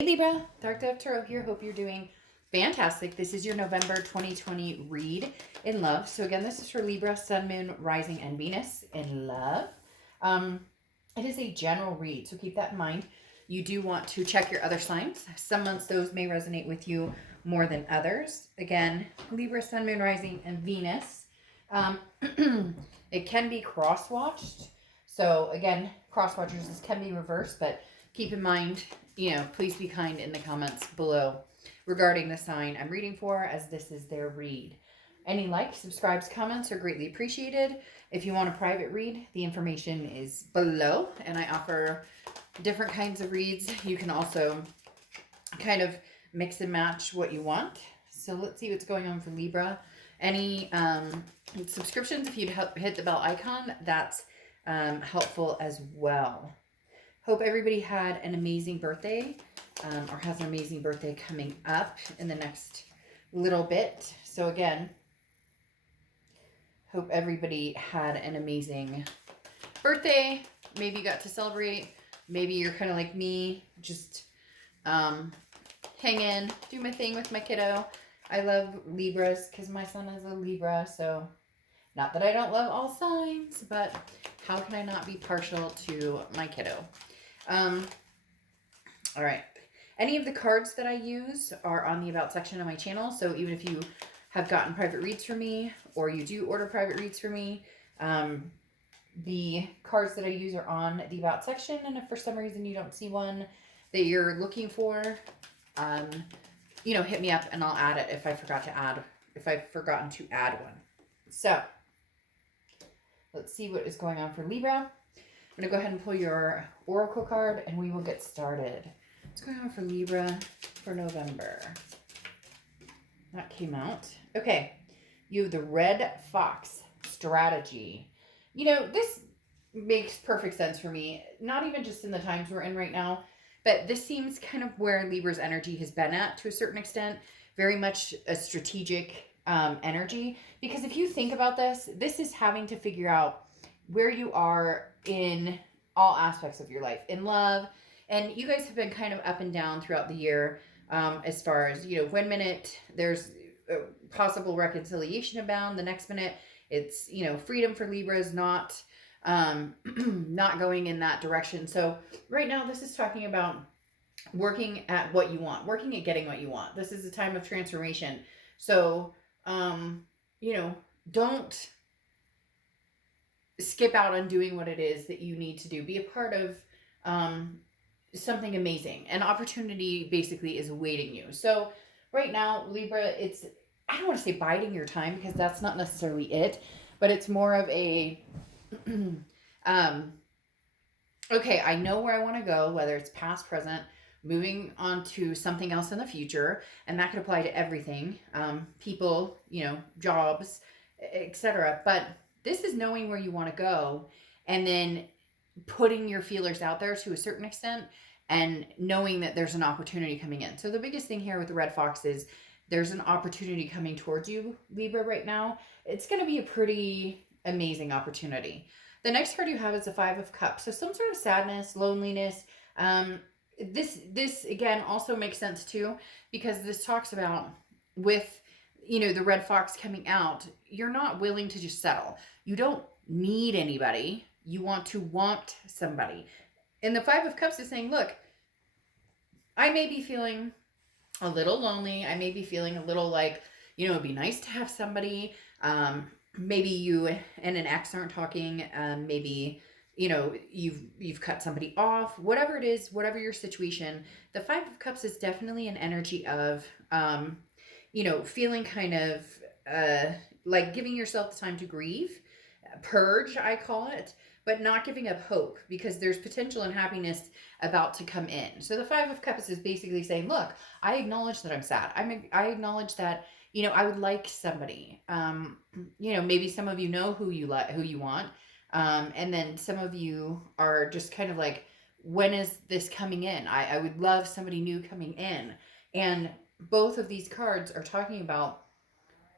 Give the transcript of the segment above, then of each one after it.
Hey Libra, Dark Dove Tarot here. Hope you're doing fantastic. This is your November 2020 read in love. So again, this is for Libra, Sun, Moon, Rising, and Venus in love. It is a general read, so keep that in mind. You do want to check your other signs. Some months those may resonate with you more than others. Again, Libra, Sun, Moon, Rising, and Venus. It can be cross-watched. So again, cross-watchers, this can be reversed, but keep in mind, please be kind in the comments below regarding the sign I'm reading for, as this is their read. Any likes, subscribes, comments are greatly appreciated. If you want a private read, the information is below, and I offer different kinds of reads. You can also kind of mix and match what you want. So let's see what's going on for Libra. Any subscriptions, if you'd hit the bell icon, that's helpful as well. Hope everybody had an amazing birthday or has an amazing birthday coming up in the next little bit. So again, hope everybody had an amazing birthday. Maybe you got to celebrate. Maybe you're kind of like me, just hang in, do my thing with my kiddo. I love Libras because my son is a Libra, so not that I don't love all signs, but how can I not be partial to my kiddo? All right. Any of the cards that I use are on the About section of my channel. So even if you have gotten private reads from me or you do order private reads from me, the cards that I use are on the About section. And if for some reason you don't see one that you're looking for, hit me up and I'll add it if I've forgotten to add one. So let's see what is going on for Libra. I'm going to go ahead and pull your Oracle card and we will get started. What's going on for Libra for November? That came out. Okay. You have the Red Fox strategy. This makes perfect sense for me. Not even just in the times we're in right now, but this seems kind of where Libra's energy has been at to a certain extent. Very much a strategic energy. Because if you think about this is having to figure out where you are in all aspects of your life, in love. And you guys have been kind of up and down throughout the year as far as, one minute there's possible reconciliation abound. The next minute it's, freedom for Libras, not going in that direction. So right now this is talking about working at what you want, working at getting what you want. This is a time of transformation. So, don't skip out on doing what it is that you need to do. Be a part of something amazing. An opportunity basically is awaiting you. So right now, Libra, I don't want to say biding your time because that's not necessarily it, but it's more of a, okay, I know where I want to go, whether it's past, present, moving on to something else in the future. And that could apply to everything, people, jobs, etc. But this is knowing where you want to go and then putting your feelers out there to a certain extent and knowing that there's an opportunity coming in. So the biggest thing here with the Red Fox is there's an opportunity coming towards you, Libra, right now. It's going to be a pretty amazing opportunity. The next card you have is the Five of Cups. So some sort of sadness, loneliness. This again also makes sense too, because this talks about with the Red Fox coming out, you're not willing to just settle. You don't need anybody. You want somebody. And the Five of Cups is saying, look, I may be feeling a little lonely. I may be feeling a little like, it'd be nice to have somebody. Maybe you and an ex aren't talking. Maybe, you've cut somebody off. Whatever it is, whatever your situation, the Five of Cups is definitely an energy of, feeling kind of like giving yourself the time to grieve, purge, I call it, but not giving up hope because there's potential and happiness about to come in. So the Five of Cups is basically saying, look, I acknowledge that I'm sad. I acknowledge that, I would like somebody. Maybe some of you know who you want. And then some of you are just kind of like, when is this coming in? I would love somebody new coming in. And both of these cards are talking about,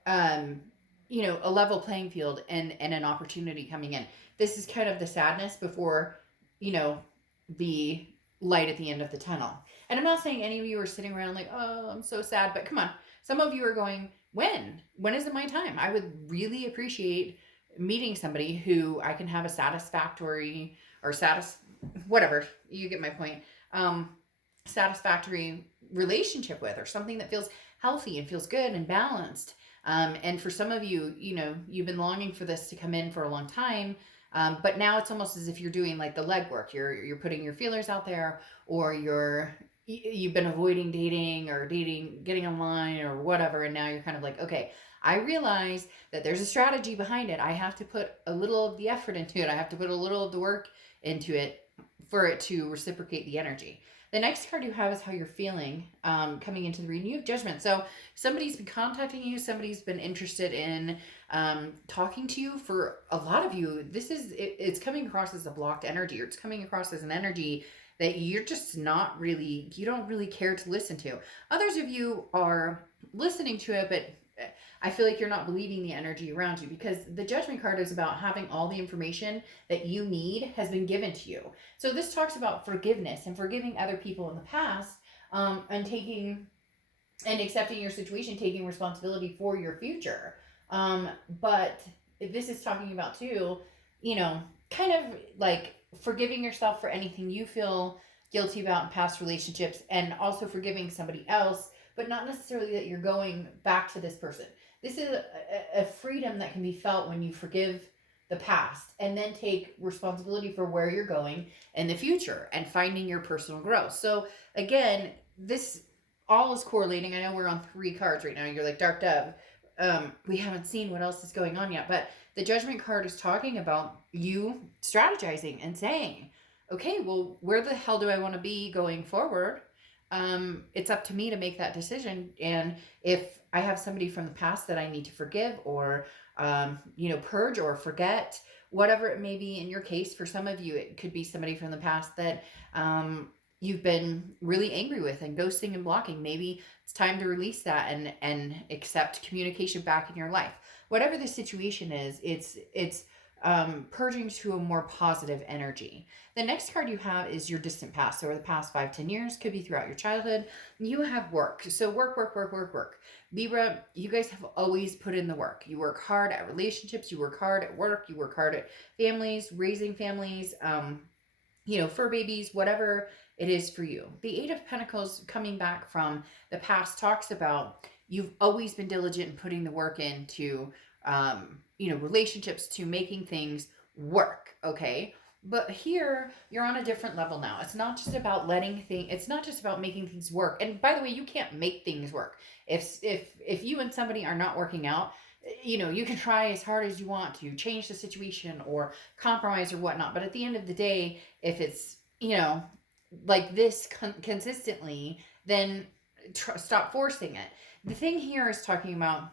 a level playing field and an opportunity coming in. This is kind of the sadness before, the light at the end of the tunnel. And I'm not saying any of you are sitting around like, oh, I'm so sad, but come on. Some of you are going, when? When is it my time? I would really appreciate meeting somebody who I can have a satisfactory or whatever, you get my point. Um, Satisfactory relationship with, or something that feels healthy and feels good and balanced. And for some of you, you've been longing for this to come in for a long time. But now it's almost as if you're doing like the legwork. You're putting your feelers out there, or you've been avoiding dating or getting online or whatever, and now you're kind of like, okay, I realize that there's a strategy behind it. I have to put a little of the effort into it. I have to put a little of the work into it for it to reciprocate the energy. The next card you have is how you're feeling coming into the reading. You have Judgment. So somebody's been contacting you. Somebody's been interested in talking to you. For a lot of you, it's coming across as a blocked energy, or it's coming across as an energy that you're just you don't really care to listen to. Others of you are listening to it, but I feel like you're not believing the energy around you, because the Judgment card is about having all the information that you need has been given to you. So this talks about forgiveness and forgiving other people in the past, and accepting your situation, taking responsibility for your future. But this is talking about too, kind of like forgiving yourself for anything you feel guilty about in past relationships, and also forgiving somebody else, but not necessarily that you're going back to this person. This is a freedom that can be felt when you forgive the past and then take responsibility for where you're going in the future and finding your personal growth. So again, this all is correlating. I know we're on 3 cards right now. You're like, Dark Dove, we haven't seen what else is going on yet, but the Judgment card is talking about you strategizing and saying, okay, well, where the hell do I want to be going forward? It's up to me to make that decision. And if I have somebody from the past that I need to forgive, or purge or forget, whatever it may be. In your case, for some of you, it could be somebody from the past that you've been really angry with and ghosting and blocking. Maybe it's time to release that and accept communication back in your life. Whatever the situation is, it's purging to a more positive energy. The next card you have is your distant past. So over the past 5-10 years, could be throughout your childhood. You have work. So work. Libra, you guys have always put in the work. You work hard at relationships. You work hard at work. You work hard at families, raising families, fur babies, whatever it is for you. The 8 of Pentacles coming back from the past talks about you've always been diligent in putting the work into relationships, to making things work. Okay. But here you're on a different level now. It's not just about it's not just about making things work. And by the way, you can't make things work. If you and somebody are not working out, you can try as hard as you want to change the situation or compromise or whatnot. But at the end of the day, if it's, like this consistently, then stop forcing it. The thing here is talking about,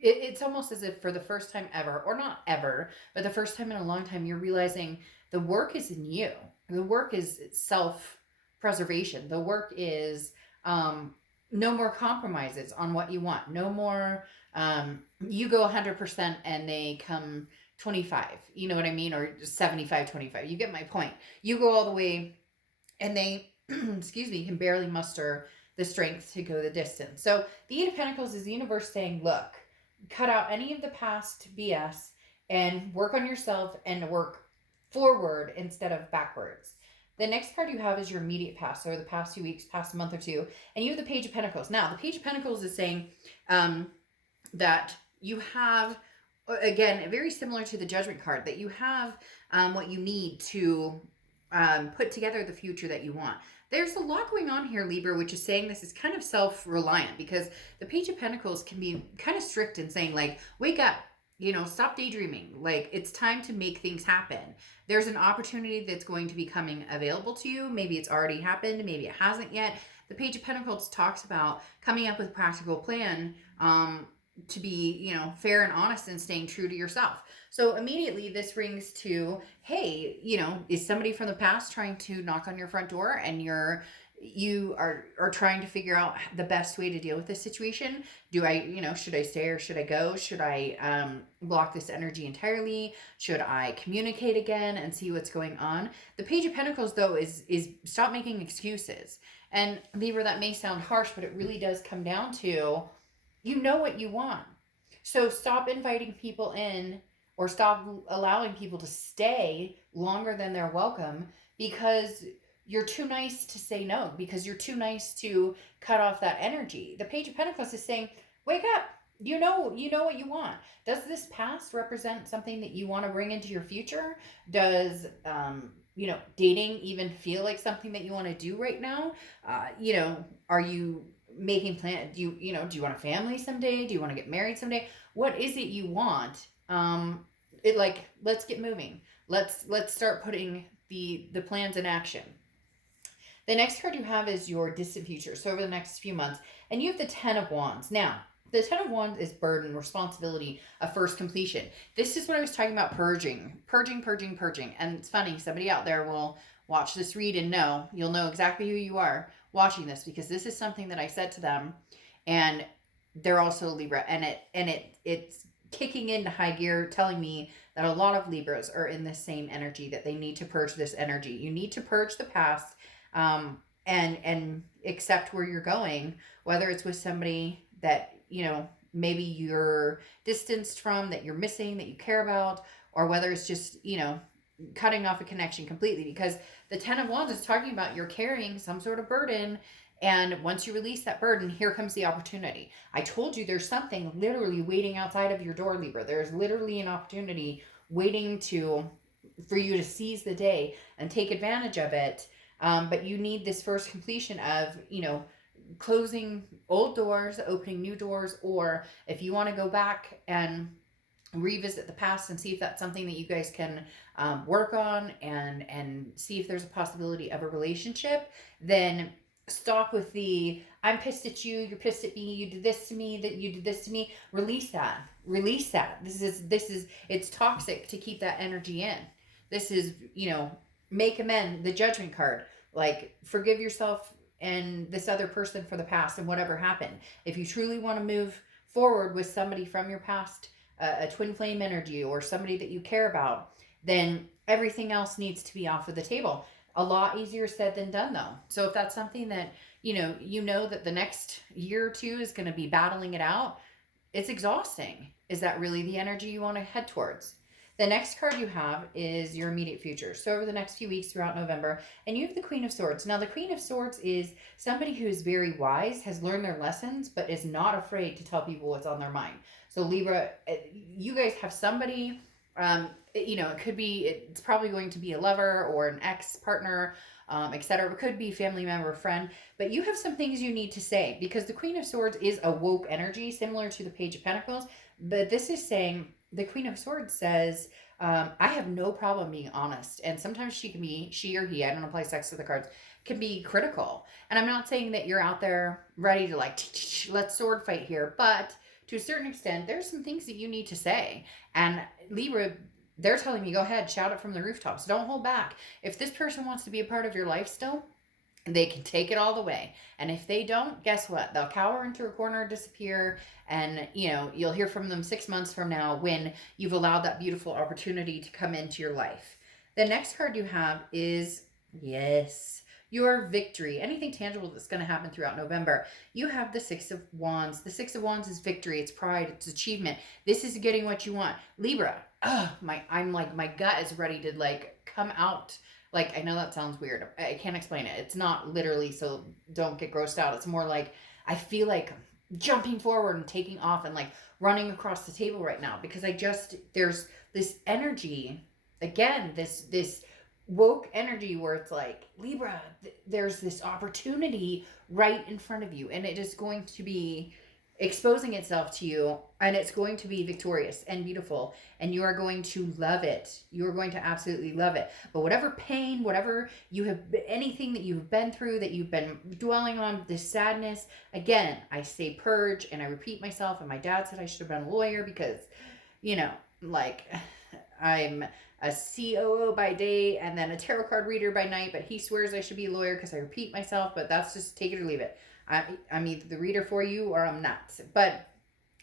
it's almost as if for the first time ever, or not ever, but the first time in a long time, you're realizing the work is in you. The work is self-preservation. The work is no more compromises on what you want. No more you go 100% and they come 25. You know what I mean? Or 75-25. You get my point. You go all the way and they, excuse me, can barely muster the strength to go the distance. So the 8 of Pentacles is the universe saying, look, cut out any of the past BS and work on yourself and work forward instead of backwards. The next card you have is your immediate past, so the past 2 weeks, past month or two, and you have the Page of Pentacles. Now, the Page of Pentacles is saying that you have, again, very similar to the Judgment card, that you have what you need to put together the future that you want. There's a lot going on here, Libra, which is saying this is kind of self-reliant, because the Page of Pentacles can be kind of strict in saying, like, wake up, stop daydreaming. Like, it's time to make things happen. There's an opportunity that's going to be coming available to you. Maybe it's already happened. Maybe it hasn't yet. The Page of Pentacles talks about coming up with a practical plan to be, fair and honest and staying true to yourself. So immediately this rings to, hey, is somebody from the past trying to knock on your front door and you're you are trying to figure out the best way to deal with this situation. Do I, should I stay or should I go? Should I block this energy entirely? Should I communicate again and see what's going on? The Page of Pentacles, though, is stop making excuses. And Libra, that may sound harsh, but it really does come down to, you know what you want. So stop inviting people in, or stop allowing people to stay longer than they're welcome, because you're too nice to say no, because you're too nice to cut off that energy. The Page of Pentacles is saying, wake up. You know what you want. Does this past represent something that you want to bring into your future? Does dating even feel like something that you want to do right now? Are you making plans? Do you want a family someday? Do you want to get married someday? What is it you want? Let's get moving. Let's start putting the plans in action. The next card you have is your distant future, so over the next few months. And you have the Ten of Wands. Now, the Ten of Wands is burden, responsibility, a first completion. This is what I was talking about, purging. And it's funny, somebody out there will watch this read and you'll know exactly who you are watching this, because this is something that I said to them, and they're also Libra, and it's kicking into high gear, telling me that a lot of Libras are in the same energy, that they need to purge this energy. You need to purge the past, and accept where you're going, whether it's with somebody that, maybe you're distanced from, that you're missing, that you care about, or whether it's just, cutting off a connection completely, because the Ten of Wands is talking about you're carrying some sort of burden. And once you release that burden, here comes the opportunity. I told you there's something literally waiting outside of your door, Libra. There's literally an opportunity waiting for you to seize the day and take advantage of it. But you need this first completion of, closing old doors, opening new doors, or if you want to go back and revisit the past and see if that's something that you guys can work on, and see if there's a possibility of a relationship, then stop with the I'm pissed at you, you're pissed at me, you did this to me, that you did this to me. Release that. This is it's toxic to keep that energy in. This is, make amends, the Judgment card. Like, forgive yourself and this other person for the past and whatever happened. If you truly want to move forward with somebody from your past, a twin flame energy, or somebody that you care about, then everything else needs to be off of the table. A lot easier said than done, though. So if that's something that, that the next year or two is going to be battling it out, it's exhausting. Is that really the energy you want to head towards? The next card you have is your immediate future. So over the next few weeks throughout November, and you have the Queen of Swords. Now, the Queen of Swords is somebody who is very wise, has learned their lessons, but is not afraid to tell people what's on their mind. So Libra, you guys have somebody, it's probably going to be a lover or an ex-partner, etc. It could be family member, friend, but you have some things you need to say, because the Queen of Swords is a woke energy, similar to the Page of Pentacles, but this is saying, the Queen of Swords says, I have no problem being honest. And sometimes she or he, I don't apply sex to the cards, can be critical. And I'm not saying that you're out there ready to let's sword fight here, but to a certain extent, there's some things that you need to say. And Libra, they're telling me, go ahead, shout it from the rooftops. Don't hold back. If this person wants to be a part of your life still, they can take it all the way. And if they don't, guess what? They'll cower into a corner, disappear, and you'll hear from them 6 months from now when you've allowed that beautiful opportunity to come into your life. The next card you have is, yes, your victory. Anything tangible that's going to happen throughout November. You have the Six of Wands. The Six of Wands is victory, it's pride, it's achievement. This is getting what you want. Libra, my gut is ready to come out. I know that sounds weird. I can't explain it. It's not literally, so don't get grossed out. It's more like I feel like jumping forward and taking off and running across the table right now, because there's this energy, again, this woke energy where it's Libra, there's this opportunity right in front of you, and it is going to be exposing itself to you, and it's going to be victorious and beautiful, and you are going to love it. You are going to absolutely love it. But whatever pain, whatever anything that you've been through, that you've been dwelling on, this sadness, again, I say purge, and I repeat myself, and my dad said I should have been a lawyer, because I'm a COO by day and then a tarot card reader by night, but he swears I should be a lawyer because I repeat myself, but that's just take it or leave it. I'm either the reader for you or I'm not. But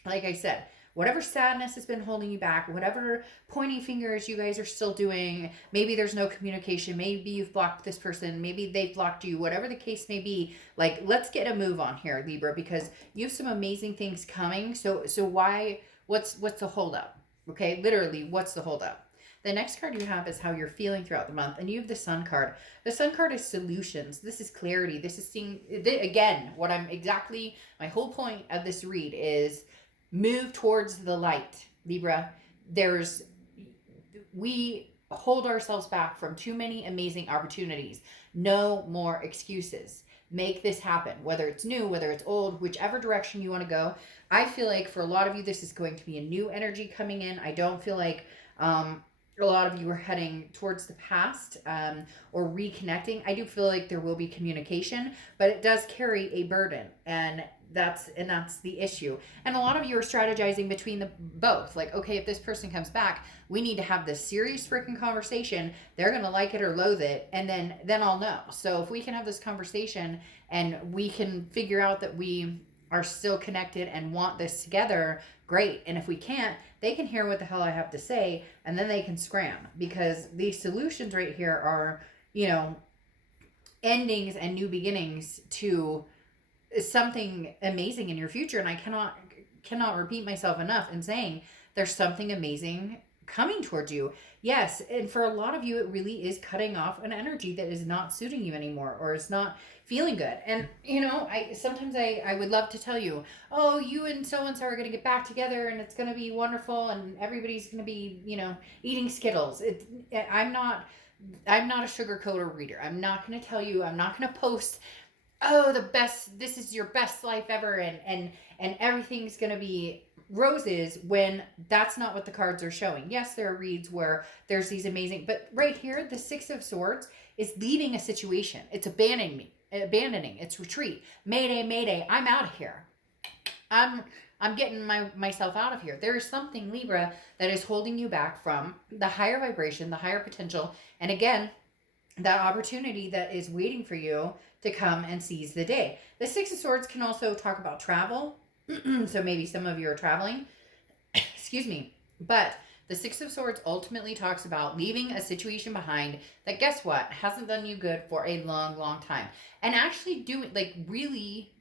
like I said, whatever sadness has been holding you back, whatever pointing fingers you guys are still doing, maybe there's no communication, maybe you've blocked this person, maybe they've blocked you, whatever the case may be, like, let's get a move on here, Libra, because you have some amazing things coming. So why, what's the holdup? Okay, literally, what's the holdup? The next card you have is how you're feeling throughout the month, and you have the Sun card. The Sun card is solutions. This is clarity. This is seeing, again, what I'm exactly, my whole point of this read is move towards the light, Libra. We hold ourselves back from too many amazing opportunities. No more excuses. Make this happen, whether it's new, whether it's old, whichever direction you want to go. I feel like for a lot of you, this is going to be a new energy coming in. I don't feel like a lot of you are heading towards the past or reconnecting. I do feel like there will be communication, but it does carry a burden, and that's the issue. And a lot of you are strategizing between the both. Like, okay, if this person comes back, we need to have this serious freaking conversation. They're gonna like it or loathe it, and then I'll know. So if we can have this conversation and we can figure out that we are still connected and want this together, great. And if we can't, they can hear what the hell I have to say, and then they can scram, because these solutions right here are, endings and new beginnings to something amazing in your future. And I cannot repeat myself enough in saying there's something amazing coming towards you. Yes, and for a lot of you, it really is cutting off an energy that is not suiting you anymore, or is not feeling good. And sometimes I would love to tell you, oh, you and so are going to get back together and it's going to be wonderful and everybody's going to be eating Skittles. I'm not a sugarcoater reader. I'm not going to tell you, I'm not going to post, oh, this is your best life ever, and everything's going to be roses, when that's not what the cards are showing. Yes, there are reads where there's these amazing, but right here, the Six of Swords is leaving a situation. It's abandoning, it's retreat. Mayday, mayday, I'm out of here. I'm getting myself out of here. There is something, Libra, that is holding you back from the higher vibration, the higher potential, and again, that opportunity that is waiting for you to come and seize the day. The Six of Swords can also talk about travel. So maybe some of you are traveling. Excuse me. But the Six of Swords ultimately talks about leaving a situation behind that, guess what, hasn't done you good for a long, long time. And actually doing, really,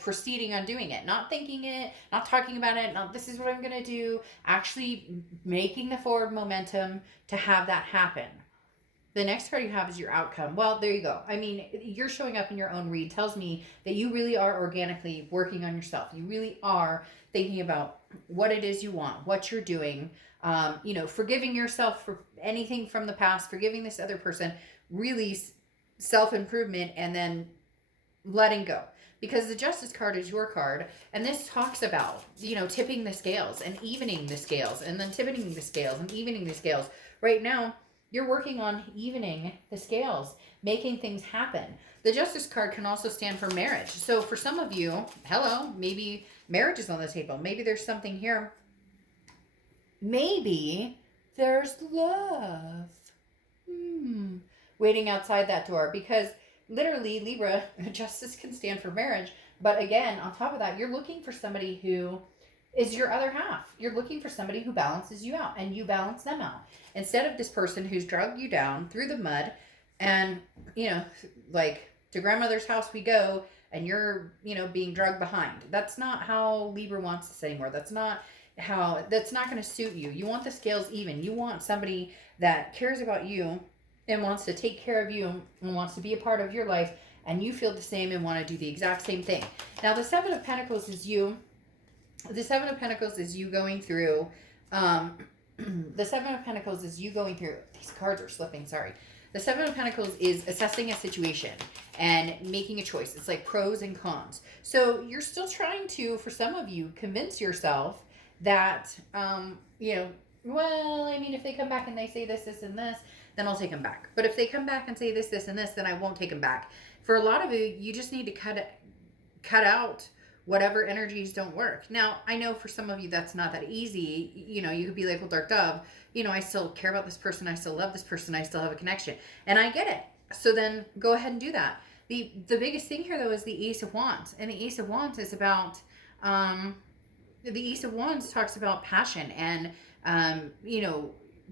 proceeding on doing it. Not thinking it, not talking about it, not this is what I'm going to do. Actually making the forward momentum to have that happen. The next card you have is your outcome. Well, there you go. I mean, you're showing up in your own read tells me that you really are organically working on yourself. You really are thinking about what it is you want, what you're doing, forgiving yourself for anything from the past, forgiving this other person, really self-improvement, and then letting go. Because the Justice card is your card, and this talks about, tipping the scales and evening the scales, and then tipping the scales and evening the scales. Right now, you're working on evening the scales, making things happen. The Justice card can also stand for marriage. So for some of you, maybe marriage is on the table. Maybe there's something here. Maybe there's love waiting outside that door. Because literally, Libra, Justice can stand for marriage. But again, on top of that, you're looking for somebody who is your other half. You're looking for somebody who balances you out, and you balance them out. Instead of this person who's dragged you down through the mud and, to grandmother's house we go, and you're, being dragged behind. That's not how Libra wants this anymore. That's not going to suit you. You want the scales even. You want somebody that cares about you and wants to take care of you and wants to be a part of your life, and you feel the same and want to do the exact same thing. Now, the Seven of Pentacles is you. The Seven of Pentacles is you going through, the Seven of Pentacles is you going through, these cards are slipping, sorry. The Seven of Pentacles is assessing a situation and making a choice. It's like pros and cons. So you're still trying to, for some of you, convince yourself that, if they come back and they say this, this, and this, then I'll take them back. But if they come back and say this, this, and this, then I won't take them back. For a lot of you, you just need to cut out whatever energies don't work. Now, I know for some of you that's not that easy. You could be like, well, Dark Dove, I still care about this person. I still love this person. I still have a connection. And I get it. So then go ahead and do that. The biggest thing here, though, is the Ace of Wands. And the Ace of Wands is about, the Ace of Wands talks about passion and,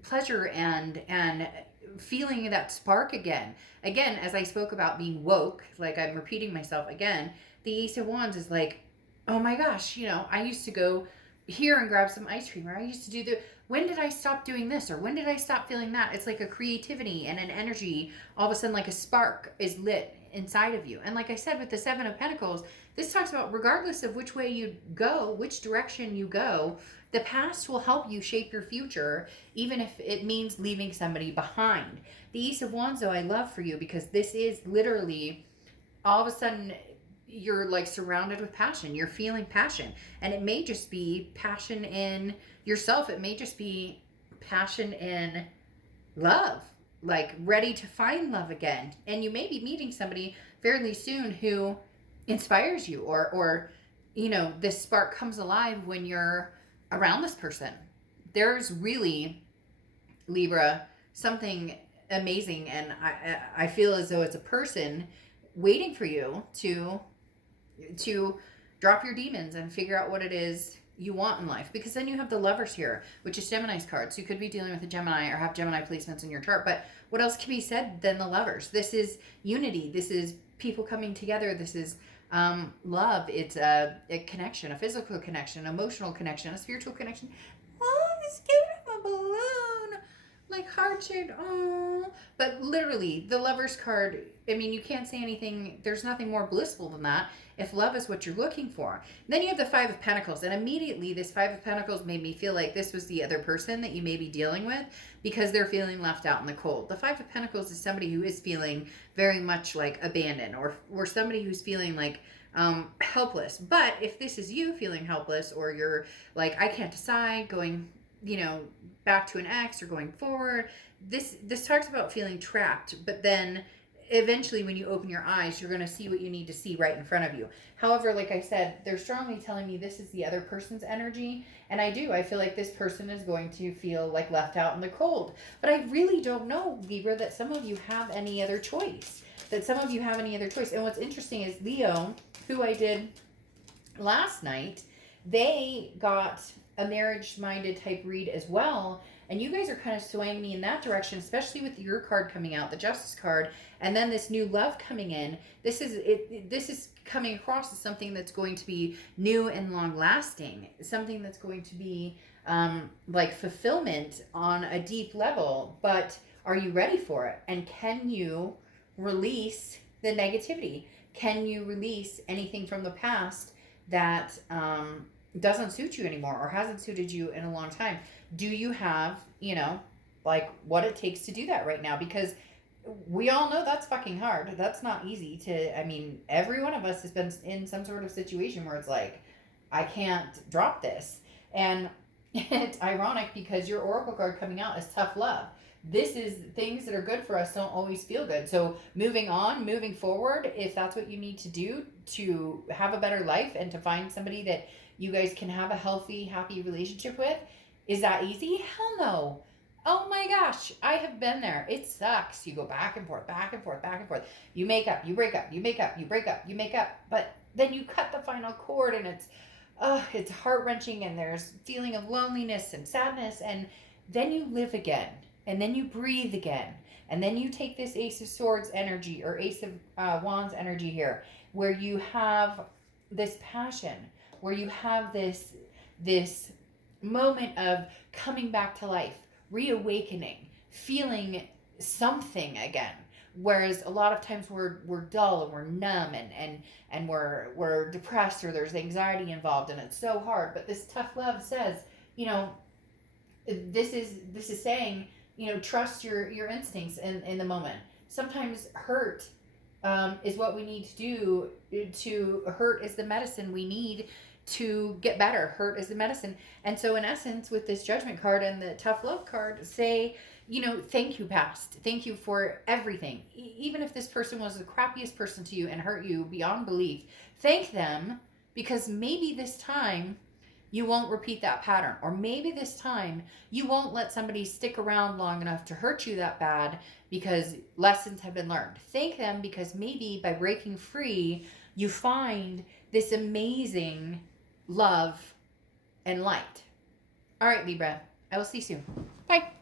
pleasure and feeling that spark again. Again, as I spoke about being woke, like I'm repeating myself again, the Ace of Wands is like, oh my gosh, I used to go here and grab some ice cream, or I used to do when did I stop doing this, or when did I stop feeling that? It's like a creativity and an energy, all of a sudden like a spark is lit inside of you. And like I said, with the Seven of Pentacles, this talks about regardless of which way you go, which direction you go, the past will help you shape your future, even if it means leaving somebody behind. The Ace of Wands, though, I love for you because this is literally all of a sudden you're like surrounded with passion. You're feeling passion. And it may just be passion in yourself. It may just be passion in love, like ready to find love again. And you may be meeting somebody fairly soon who inspires you, or this spark comes alive when you're around this person. There's really, Libra, something amazing, and I feel as though it's a person waiting for you to drop your demons and figure out what it is you want in life. Because then you have the Lovers here, which is Gemini's card. So you could be dealing with a Gemini or have Gemini placements in your chart. But what else can be said than the Lovers? This is unity. This is people coming together. This is love. It's a connection, a physical connection, emotional connection, a spiritual connection. Oh, this gave him a balloon, like heart-shaped. Oh, but literally the Lovers card, I mean, you can't say anything. There's nothing more blissful than that if love is what you're looking for. Then you have the Five of Pentacles, and immediately this Five of Pentacles made me feel like this was the other person that you may be dealing with because they're feeling left out in the cold. The Five of Pentacles is somebody who is feeling very much like abandoned, or somebody who's feeling like helpless. But if this is you feeling helpless, or you're like, I can't decide, going back to an ex or going forward, this talks about feeling trapped. But then eventually when you open your eyes, you're going to see what you need to see right in front of you. However, like I said, they're strongly telling me this is the other person's energy. And I feel like this person is going to feel like left out in the cold. But I really don't know, Libra, that some of you have any other choice. And what's interesting is Leo, who I did last night, they got a marriage-minded type read as well. And you guys are kind of swaying me in that direction, especially with your card coming out, the Justice card, and then this new love coming in. This is coming across as something that's going to be new and long-lasting, something that's going to be like fulfillment on a deep level. But are you ready for it? And can you release the negativity? Can you release anything from the past that doesn't suit you anymore or hasn't suited you in a long time? Do you have, like what it takes to do that right now? Because we all know that's fucking hard. That's not easy every one of us has been in some sort of situation where it's like, I can't drop this. And it's ironic because your Oracle card coming out is tough love. This is things that are good for us don't always feel good. So moving forward, if that's what you need to do to have a better life and to find somebody that you guys can have a healthy, happy relationship with, is that easy? Hell no. Oh my gosh, I have been there. It sucks. You go back and forth, back and forth, back and forth. You make up, you break up, you make up, you break up, you make up. But then you cut the final cord and it's heart-wrenching, and there's feeling of loneliness and sadness, and then you live again. And then you breathe again. And then you take this Ace of Swords energy, or Ace of Wands energy here, where you have this passion, where you have this moment of coming back to life, reawakening, feeling something again. Whereas a lot of times we're dull and we're numb and we're depressed, or there's anxiety involved, and it's so hard. But this tough love says, this is saying, trust your instincts in the moment. Sometimes hurt is what we need to do. Hurt is the medicine we need to get better. Hurt is the medicine. And so in essence, with this Judgment card and the tough love card, say, thank you, past. Thank you for everything. Even if this person was the crappiest person to you and hurt you beyond belief, thank them because maybe this time you won't repeat that pattern, or maybe this time you won't let somebody stick around long enough to hurt you that bad because lessons have been learned. Thank them, because maybe by breaking free, you find this amazing love and light. All right, Libra, I will see you soon. Bye.